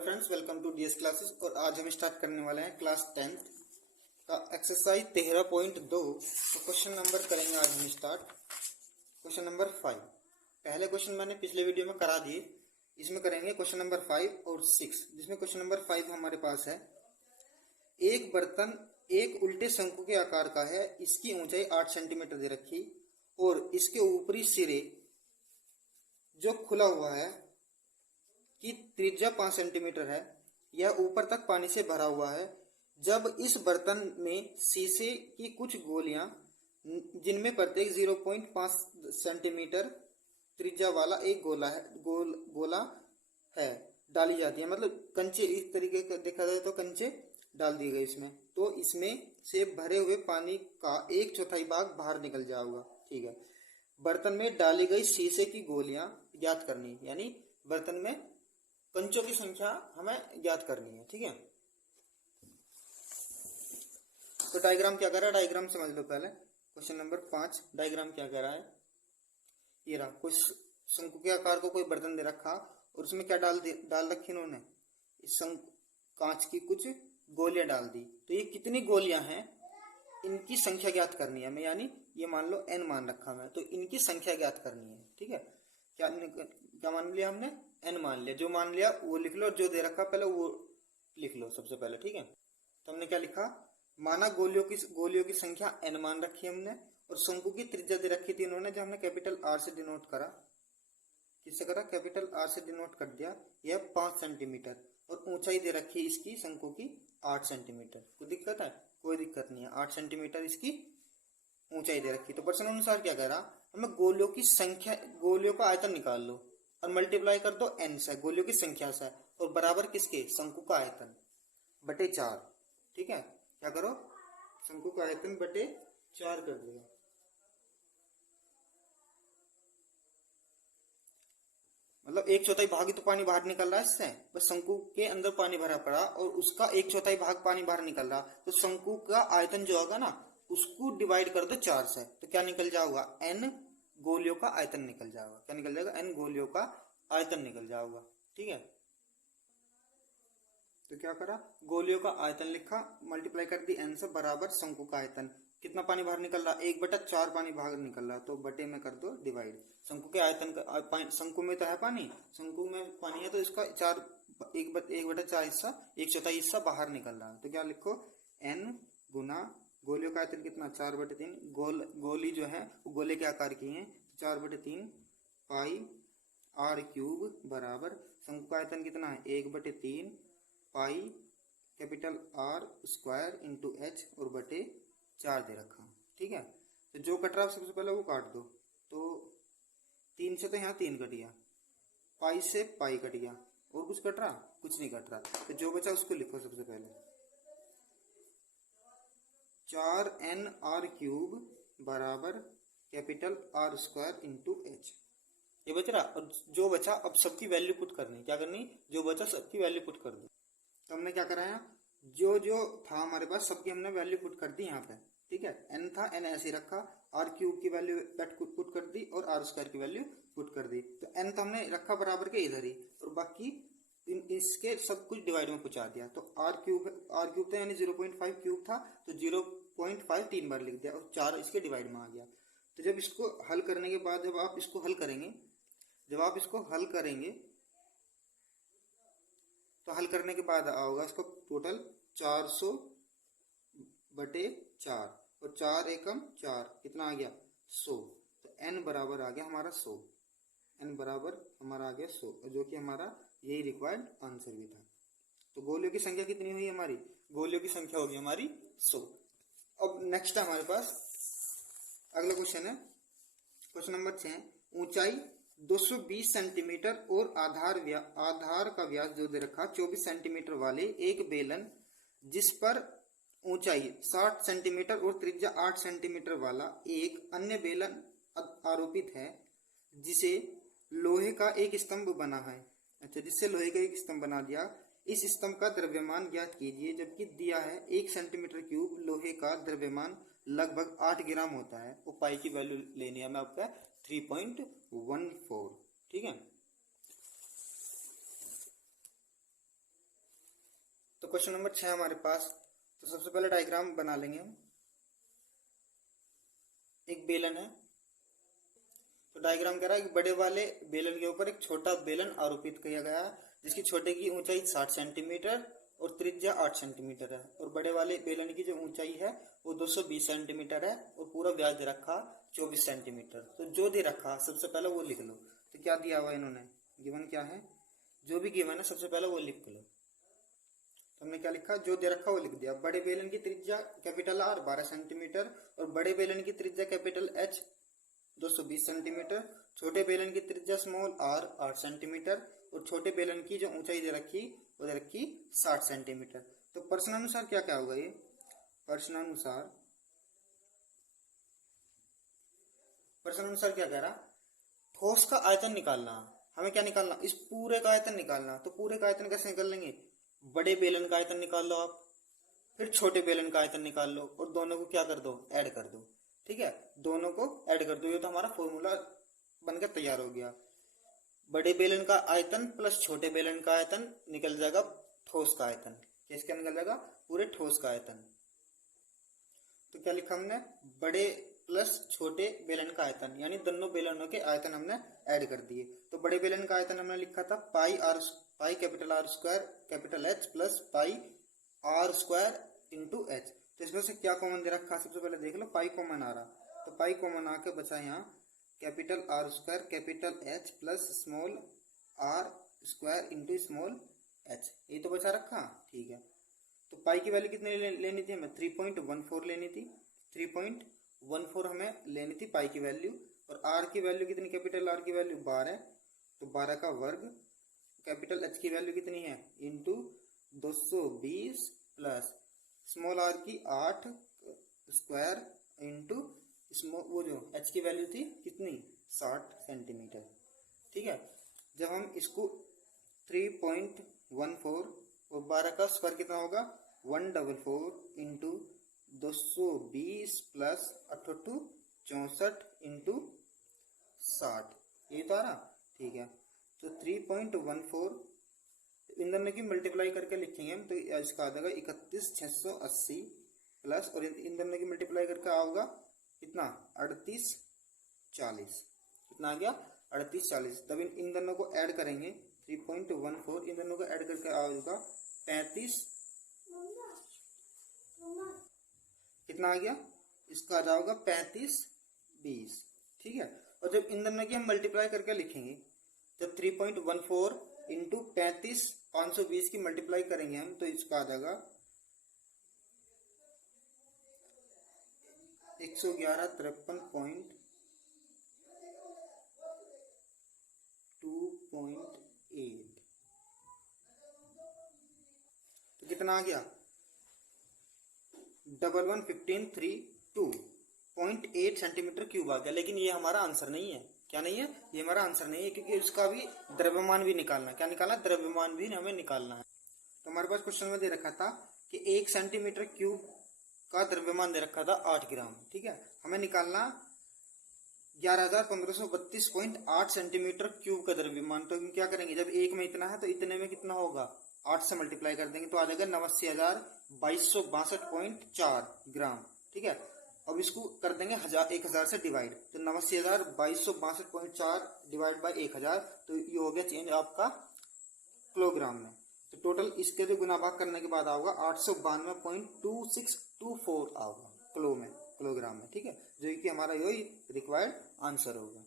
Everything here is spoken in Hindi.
Hello friends, welcome to DS classes. और आज हम स्टार्ट करने वाले हैं क्लास 10th का एक्सरसाइज 13.2। तो क्वेश्चन नंबर करेंगे आज हम स्टार्ट क्वेश्चन नंबर 5। पहले क्वेश्चन मैंने पिछले वीडियो में करा दिए, इसमें करेंगे क्वेश्चन नंबर 5 और 6। जिसमें क्वेश्चन नंबर 5 हमारे पास है, एक बर्तन एक उल्टे शंकु के आकार का है, इसकी ऊंचाई 8 सेंटीमीटर दे रखी और इसके ऊपरी सिरे जो खुला हुआ है की त्रिज्या 5 सेंटीमीटर है। यह ऊपर तक पानी से भरा हुआ है। जब इस बर्तन में शीशे की कुछ गोलियां जिनमें प्रत्येक 0.5 सेंटीमीटर त्रिज्या वाला एक गोला है डाली जाती है, मतलब कंचे, इस तरीके का देखा जाए तो कंचे डाल दिए गए इसमें, तो इसमें से भरे हुए पानी का 1/4 भाग बाहर निकल जाएगा। ठीक है, बर्तन में डाली गई शीशे की गोलियां ज्ञात करनी, यानी बर्तन में कंचों की संख्या हमें ज्ञात करनी है। ठीक है, तो डायग्राम क्या कर रहा है, डायग्राम समझ लो पहले। क्वेश्चन नंबर 5 डायग्राम क्या कर रहा है, ये रहा, कुछ शंकु के आकार को कोई बर्तन दे रखा और उसमें क्या डाल रखी इन्होंने, इस कांच की कुछ गोलियां डाल दी। तो ये कितनी गोलियां हैं, इनकी संख्या ज्ञात करनी है हमें, यानी ये मान लो n मान रखा है, तो इनकी संख्या ज्ञात करनी है। ठीक है, क्या मान लिया हमने, n मान लिया। जो मान लिया वो लिख लो, जो दे रखा पहले वो लिख लो सबसे पहले। ठीक है, तो हमने क्या लिखा, माना गोलियों की संख्या n मान रखी हमने और शंकु की त्रिज्या दे रखी थी इन्होंने, जो हमने कैपिटल R से डिनोट करा। किससे करा, कैपिटल R से डिनोट कर दिया। यह 5 सेंटीमीटर और ऊंचाई दे रखी इसकी शंकु की 8 सेंटीमीटर। कोई दिक्कत है? कोई दिक्कत नहीं है, 8 सेंटीमीटर इसकी ऊंचाई दे रखी। तो प्रश्न अनुसार क्या कह रहा, हमें गोलियों की संख्या, गोलियों का आयतन निकाल लो और मल्टीप्लाई कर दो n से, गोलियों की संख्या से, और बराबर किसके, शंकु का आयतन बटे 4। ठीक है, क्या करो, शंकु का आयतन बटे 4 कर देगा। मतलब 1/4 भाग ही तो पानी बाहर निकल रहा है इससे, बस शंकु के अंदर पानी भरा पड़ा और उसका 1/4 भाग पानी बाहर निकल रहा, तो शंकु का आयतन जो होगा ना, उसको डिवाइड कर दो 4 से, तो क्या निकल जाएगा, n गोलियों का आयतन निकल जाएगा। क्या निकल जाएगा, n गोलियों का आयतन निकल जाएगा। ठीक है, तो क्या करा, गोलियों का आयतन लिखा, मल्टीप्लाई कर दी n से, बराबर शंकु का आयतन। कितना पानी बाहर निकल रहा, 1/4 पानी बाहर निकल रहा, तो बटे में कर दो डिवाइड। शंकु के आयतन का, शंकु में तो है पानी, शंकु में पानी है, तो इसका 1/4 हिस्सा, 1/4 हिस्सा बाहर निकल रहा है। तो क्या लिखो, n गुना गोलियों का आयतन कितना, 4/3। गोली जो है वो गोले के आकार की है, 4/3 पाई r क्यूब बराबर शंकु का आयतन कितना है, 1/3 pi capital R square into h और बटे 4 दे रखा। ठीक है, तो जो कट रहा है सबसे पहले वो काट दो। तो 3 से तो यहाँ 3 कट गया, पाई से पाई कट गया, और कुछ कट रहा, कुछ नहीं कट रहा, तो जो बचा उसको लिखो सबसे पहले, 4nr क्यूब बराबर capital R square into h। ये बच रहा, और जो बचा अब सबकी वैल्यू पुट करनी। क्या करनी, जो बचा सबकी वैल्यू पुट कर दो। तो हमने क्या कराया, जो जो था हमारे पास सबकी हमने वैल्यू पुट कर दी यहाँ पे। ठीक है, n था, n ऐसे ही रखा, r क्यूब की वैल्यू पुट कर दी और r स्क्वायर की वैल्यू पुट कर दी। तो n तो हमने रखा बराबर के इधर ही, और बाकी इसके सब कुछ डिवाइड में पहुंचा दिया। तो r क्यूब था, यानी 0.5 क्यूब था, तो 0.5 3 बार लिख दिया और 4 इसके डिवाइड में आ गया। तो जब इसको हल करने के बाद, जब आप इसको हल करेंगे तो हल करने के बाद आओगा इसको टोटल 400/4, और 4 एकम 4, कितना आ गया, 100। तो n बराबर आ गया हमारा 100, n बराबर हमारा आ गया 100, जो कि हमारा यही रिक्वायर्ड आंसर भी था। तो गोलियों की संख्या कितनी हुई हमारी, गोलियों की संख्या होगी हमारी 100। अब नेक्स्ट है हमारे पास अगला क्वेश्चन है, क्वेश्चन नंबर 6। ऊंचाई 220 सेंटीमीटर और आधार का व्यास जो दे रखा 24 सेंटीमीटर वाले एक बेलन, जिस पर ऊंचाई 60 सेंटीमीटर और त्रिज्या 8 सेंटीमीटर वाला एक अन्य बेलन आरोपित है, जिसे लोहे का एक स्तंभ बना है। अच्छा, जिससे लोहे का एक स्तंभ बना दिया, इस स्तंभ का द्रव्यमान ज्ञात कीजिए। जबकि दिया है 1 सेंटीमीटर क्यूब लोहे का द्रव्यमान लगभग 8 ग्राम होता है, और पाई की वैल्यू लेनी है हमें आपका 3.14। ठीक है, क्वेश्चन नंबर 6 हमारे पास। तो सबसे पहले डायग्राम बना लेंगे हम। एक बेलन है, तो डायग्राम कह रहा है कि बड़े वाले बेलन के ऊपर एक छोटा बेलन आरोपित किया गया है, जिसकी छोटे की ऊंचाई 60 सेंटीमीटर और त्रिज्या 8 सेंटीमीटर है, और बड़े वाले बेलन की जो ऊंचाई है वो 220 सेंटीमीटर है, और पूरा व्यास दे रखा 24 सेंटीमीटर। तो जो दे रखा सबसे पहले वो लिख लो। तो क्या दिया हुआ इन्होंने, गिवन क्या है, जो भी गिवन है सबसे पहले वो लिख लो। तो हमने क्या लिखा, जो दे रखा वो लिख दिया। बड़े बेलन की त्रिज्या कैपिटल आर 12 सेंटीमीटर और बड़े बेलन की त्रिज्या कैपिटल एच 220 सेंटीमीटर, छोटे बेलन की त्रिज्या स्मॉल आर 8 सेंटीमीटर, और छोटे बेलन की जो ऊंचाई दे रखी वो दे रखी 60 सेंटीमीटर। तो प्रश्नानुसार क्या क्या होगा, ये प्रश्नानुसार क्या कह रहा, ठोस का आयतन निकालना। हमें क्या निकालना, इस पूरे का आयतन निकालना। तो पूरे का आयतन कैसे निकाल लेंगे, बड़े बेलन का आयतन निकाल लो आप, फिर छोटे बेलन का आयतन निकाल लो, और दोनों को क्या कर दो, ऐड कर दो। ठीक है, दोनों को ऐड कर दो, ये तो हमारा फॉर्मूला बनकर तैयार हो गया। बड़े बेलन का आयतन प्लस छोटे बेलन का आयतन निकल जाएगा ठोस का आयतन। किसका निकल जाएगा, पूरे ठोस का आयतन। तो क्या लिखा हमने, बड़े प्लस छोटे बेलन का आयतन, यानी दोनों बेलनों के आयतन हमने ऐड कर दिए। तो बड़े बेलन का आयतन हमने लिखा था pi capital R square capital H plus pi R square into H. तो इसमें से क्या कॉमन दे रखा, सबसे पहले देख लो, पाई कॉमन आ रहा, तो पाई कॉमन आके बचा यहाँ capital R square capital H plus small R square into small H, ये तो बचा रखा। ठीक है, तो पाई की वैल्यू कितनी लेनी थी हमें, 3.14 लेनी थी। 3.14 हमें लेनी थी पाई की वैल्यू, और आर की वैल्यू कितनी, कैपिटल आर की वैल्यू 12, तो 12 का वर्ग, कैपिटल एच की वैल्यू कितनी है, इंटू 220 प्लस स्मॉल आर की 8 स्क्वायर इंटू वो जो एच की वैल्यू थी कितनी, 60 सेंटीमीटर। ठीक है, जब हम इसको 3.14 और 12 का स्क्वायर कितना होगा, 144 इंटू 220 प्लस 8 64 इंटू 60, ये तो आ रहा। ठीक है, तो 3.14 इन दोनों की मल्टीप्लाई करके लिखेंगे हम, तो इसका आ जाएगा 31,680 प्लस, और इन दोनों की मल्टीप्लाई करके आओगा कितना, 3840। कितना आ गया, 3840। तब इन दोनों को ऐड करेंगे, 3.14 इन दोनों को ऐड करके आएगा 35, कितना आ गया, इसका आ जाएगा 3520। ठीक है, और जब इन दोनों की हम मल्टीप्लाई करके लिखेंगे, जब 3.14 इंटू 35 520 की मल्टीप्लाई करेंगे हम, तो इसका आ जाएगा 111.2.8। तो कितना आ गया, 11,1532.8 सेंटीमीटर क्यूब आ गया। लेकिन ये हमारा आंसर नहीं है, क्या नहीं है, ये हमारा आंसर नहीं है, क्योंकि उसका भी द्रव्यमान भी निकालना। क्या निकालना, द्रव्यमान भी हमें निकालना है। तो हमारे पास क्वेश्चन में दे रखा था कि 1 सेंटीमीटर क्यूब का द्रव्यमान दे रखा था 8 ग्राम। ठीक है, हमें निकालना 11,1532.8 सेंटीमीटर क्यूब का द्रव्यमान। तो हम क्या करेंगे, जब एक में इतना है तो इतने में कितना होगा, 8 से मल्टीप्लाई कर देंगे, तो आ जाएगा 89,2262.4 ग्राम। ठीक है, अब इसको कर देंगे 1000 से डिवाइड, तो 89,2262.4 डिवाइड बाई 1000, तो ये हो गया चेंज आपका किलोग्राम में। तो टोटल इसके जो गुना भाग करने के बाद आओगा 892.2624 आओगा किलोग्राम में। ठीक है, जो कि हमारा यही रिक्वायर्ड आंसर होगा।